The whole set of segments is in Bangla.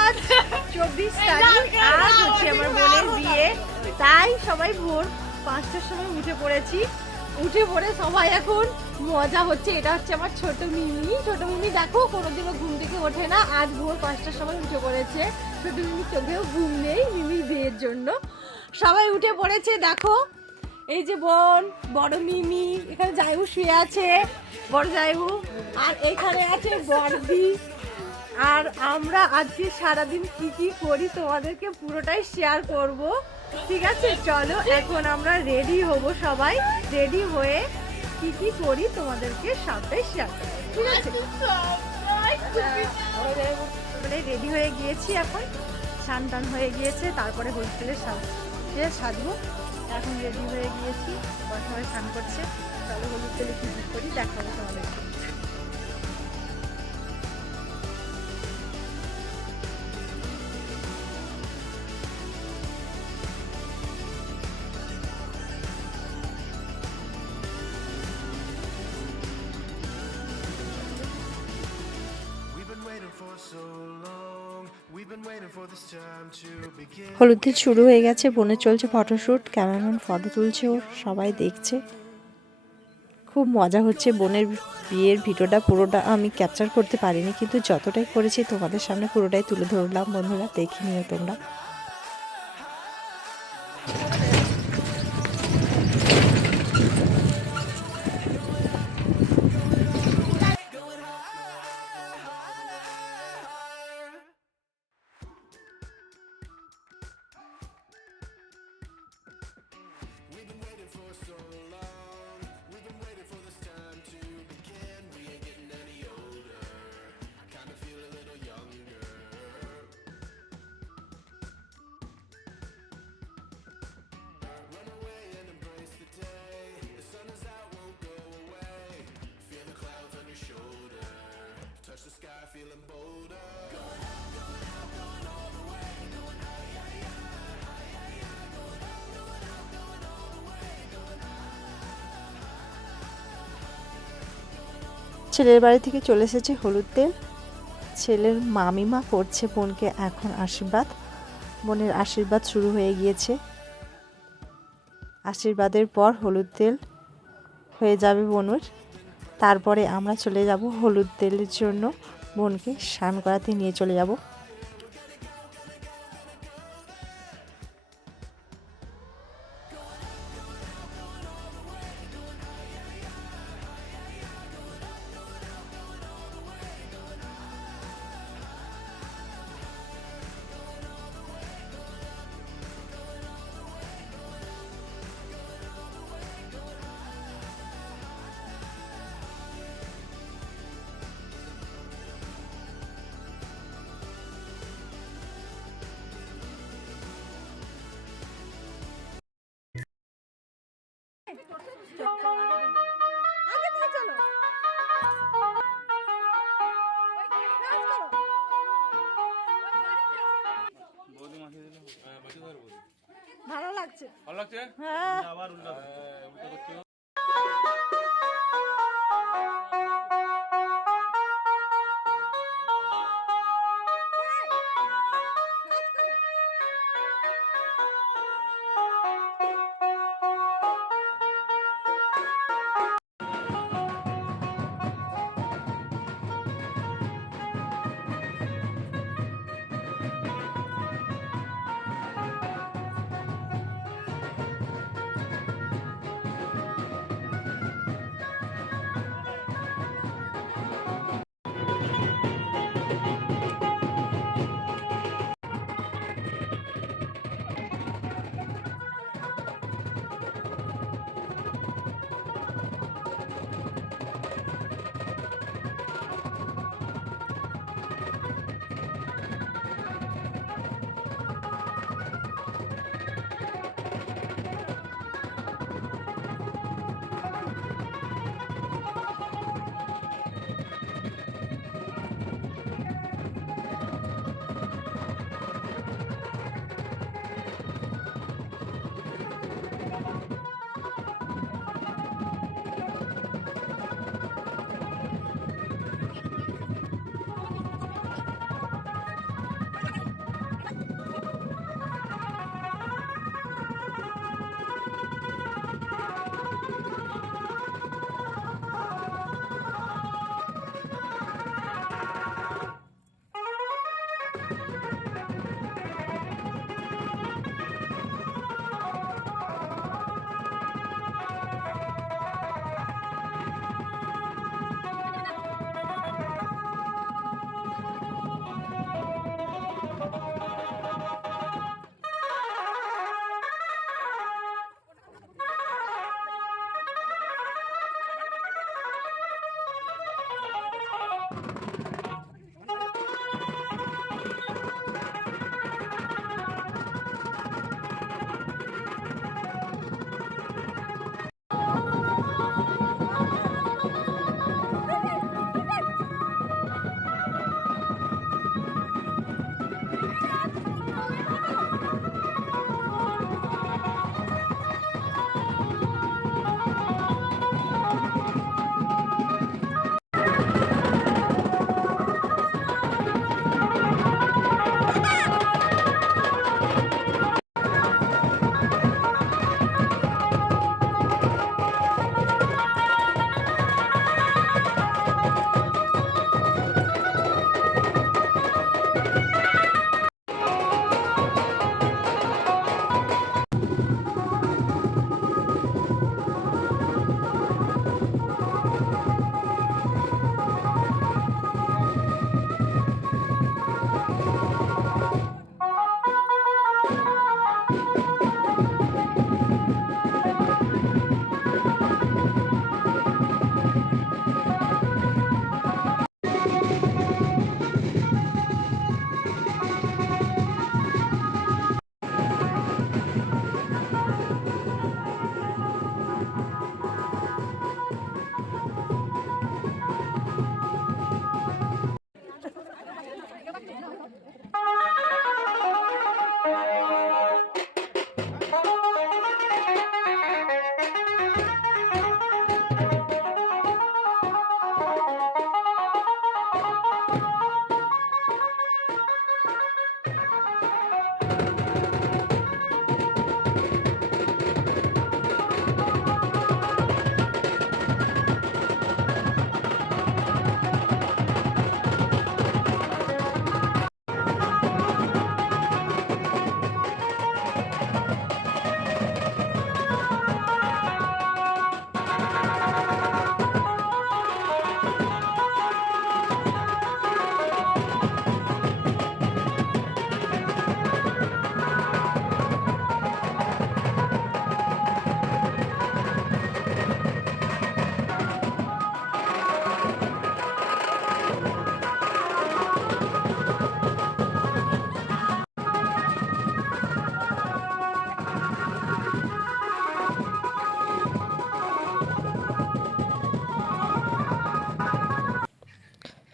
আজ 24 তারিখ, আজ হচ্ছে আমার বোনের বিয়ে, তাই সবাই ভোর 5টার সময় উঠে পড়েছি। উঠে পড়ে সবাই এখন মজা হচ্ছে। এটা হচ্ছে আমার ছোট মিমি। ছোট মিমি দেখো কোনোদিনও ঘুম থেকে ওঠে না, আজ ভোর 5টার সময় উঠে পড়েছে। ছোট মিমির চোখেও ঘুম নেই মিমির বিয়ের জন্য। সবাই উঠে পড়েছে দেখো, এই যে বোন, বড় মিমি, এখানে জায়ু শুয়ে আছে, বড় জায়ু, আর এখানে আছে বড়দি। আর আমরা আজকে সারাদিন কি কি করি তোমাদেরকে পুরোটাই শেয়ার করব, ঠিক আছে? চলো এখন আমরা রেডি হব, সবাই রেডি হয়ে কি কি করি তোমাদেরকে সবটাই শেয়ার করব, ঠিক আছে? মানে রেডি হয়ে গিয়েছি, এখন স্নান টান হয়ে গিয়েছে, তারপরে হোস্টেলে সাজবো। এখন রেডি হয়ে গিয়েছি, সবাই স্নান করছে। চলো হলুদ তেলে কি কি করি দেখাবো তোমাদেরকে। হলুদের শুরু হয়ে গেছে, বোনের চলছে ফটোশ্যুট, ক্যামেরাম্যান ফটো তুলছে, ওর সবাই দেখছে, খুব মজা হচ্ছে। বোনের বিয়ের ভিডিওটা পুরোটা আমি ক্যাপচার করতে পারিনি, কিন্তু যতটাই করেছি তোমাদের সামনে পুরোটাই তুলে ধরলাম। বন্ধুরা দেখে নিও তোমরা। ছেলের বাড়ি থেকে চলে এসেছে হলুদ তেল। ছেলের মামিমা করছে বোনকে এখন আশীর্বাদ। বোনের আশীর্বাদ শুরু হয়ে গিয়েছে। আশীর্বাদের পর হলুদ তেল হয়ে যাবে বোনের, তারপরে আমরা চলে যাব হলুদ তেলের জন্য বোনকে স্নান করাতে নিয়ে চলে যাব। ভালো লাগছে, ভালো লাগছে। হ্যাঁ। আবার উল্টা করছে।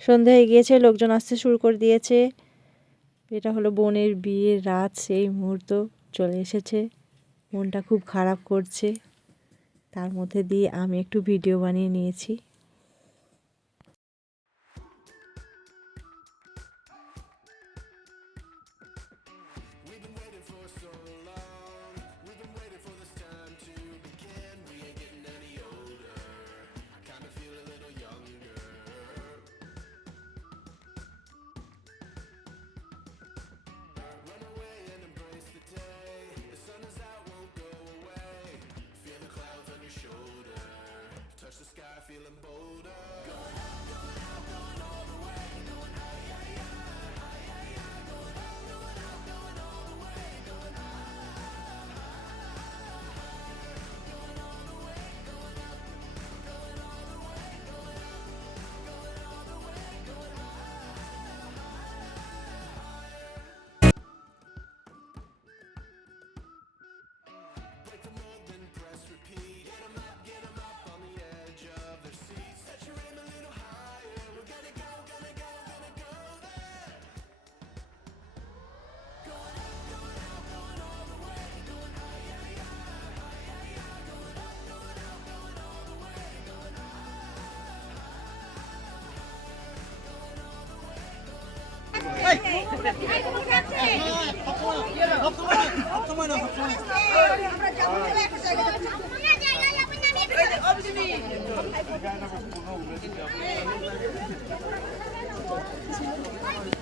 সন্ধ্যা হয়ে গিয়েছে, লোকজন আসতে শুরু করে দিয়েছে। এটা হলো বোনের বিয়ের রাত, সেই মুহূর্ত চলে এসেছে। মনটা খুব খারাপ করছে, তার মধ্যে দিয়ে আমি একটু ভিডিও বানিয়ে নিয়েছি।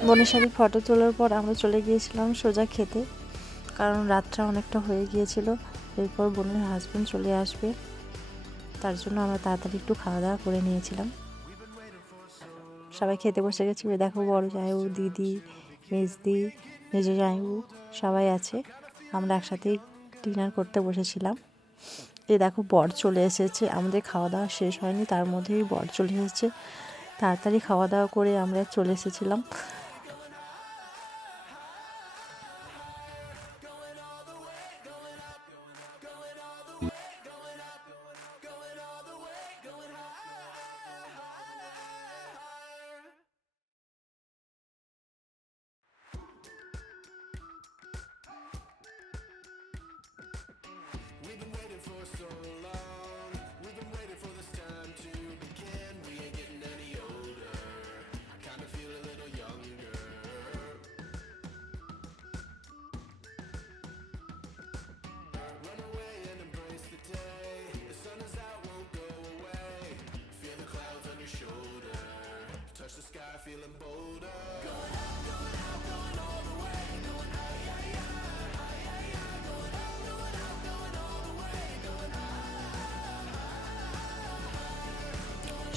বোনের সাথে ফটো তোলার পর আমরা চলে গিয়েছিলাম সোজা খেতে, কারণ রাতটা অনেকটা হয়ে গিয়েছিল। এরপর বোনের হাজবেন্ড চলে আসবে, তার জন্য আমরা তাড়াতাড়ি একটু খাওয়া দাওয়া করে নিয়েছিলাম। সবাই খেতে বসে গেছি। দেখো বড় জামাইবু, দিদি, মেজদি, মেজো জামাইবু সবাই আছে। আমরা একসাথেই ডিনার করতে বসেছিলাম। এই দেখো বর চলে এসেছে, আমাদের খাওয়া দাওয়া শেষ হয়নি, তার মধ্যেই বর চলে এসেছে। তাড়াতাড়ি খাওয়া দাওয়া করে আমরা চলে এসেছিলাম।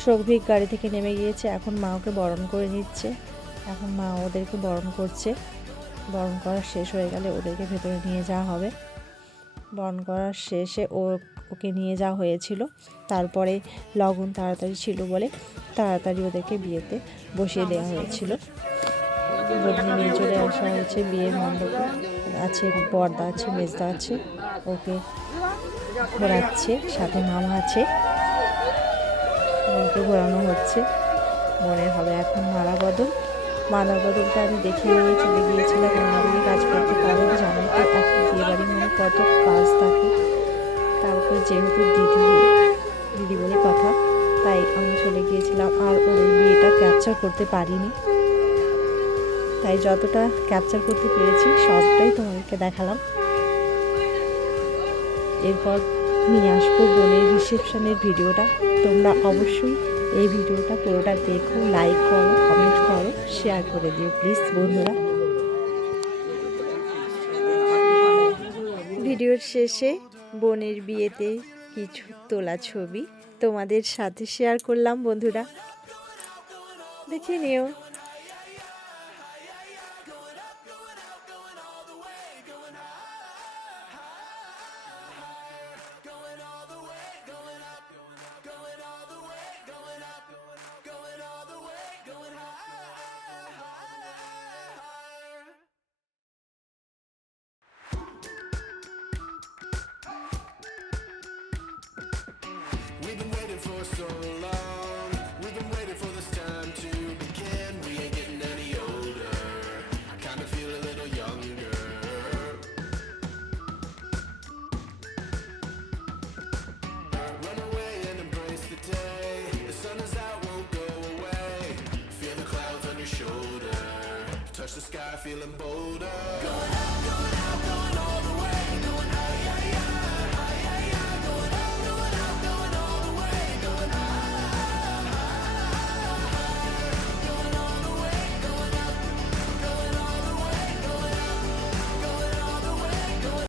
সৌভিক গাড়ি থেকে নেমে গিয়েছে, এখন মা ওকে বরণ করে নিচ্ছে। এখন মা ওদেরকে বরণ করছে। বরণ করা শেষ হয়ে গেলে ওদেরকে ভেতরে নিয়ে যাওয়া হবে। বরণ করার শেষে ওকে নিয়ে যাওয়া হয়েছিল। তারপরে লগন তাড়াতাড়ি ছিল বলে তাড়াতাড়ি ওদেরকে বিয়েতে বসিয়ে দেওয়া হয়েছিল। বধূ নিয়ে চলে আসা হয়েছে বিয়ের মণ্ডপে। আছে বরদা আছে, মেজদা আছে, ওকে ঘোরাচ্ছে, সাথে মামা আছে, বোনকে ঘোরানো হচ্ছে। বোনের হবে এখন মালা বদল। বাঁধা বদলটা আমি দেখিয়ে নিয়ে চলে গিয়েছিলাম অন্যদিকে কাজ করতে, কারণ জানোই তো একটা বিয়েবাড়ি মানে কত কাজ থাকে। তারপর যেহেতু দিদি বলে কথা, তাই আমি চলে গিয়েছিলাম আর ওর বিয়েটা ক্যাপচার করতে পারিনি, তাই যতটা ক্যাপচার করতে পেরেছি সবটাই তোমাদেরকে দেখালাম। এরপর নিয়ে আসবো বোনের রিসেপশনের ভিডিওটা। তোমরা অবশ্যই এই ভিডিওটা পুরোটা দেখো, লাইক করো, কমেন্ট করো, শেয়ার করে দিও প্লিজ বন্ধুরা। ভিডিওর শেষে বোনের বিয়েতে কিছু তোলা ছবি তোমাদের সাথে শেয়ার করলাম বন্ধুরা, দেখে নিও। We've been waiting for so long. We've been waiting for this time to begin. We ain't getting any older. I kinda feel a little younger. Run away and embrace the day. The sun is out, won't go away. Feel the clouds on your shoulder. Touch the sky, feeling bolder.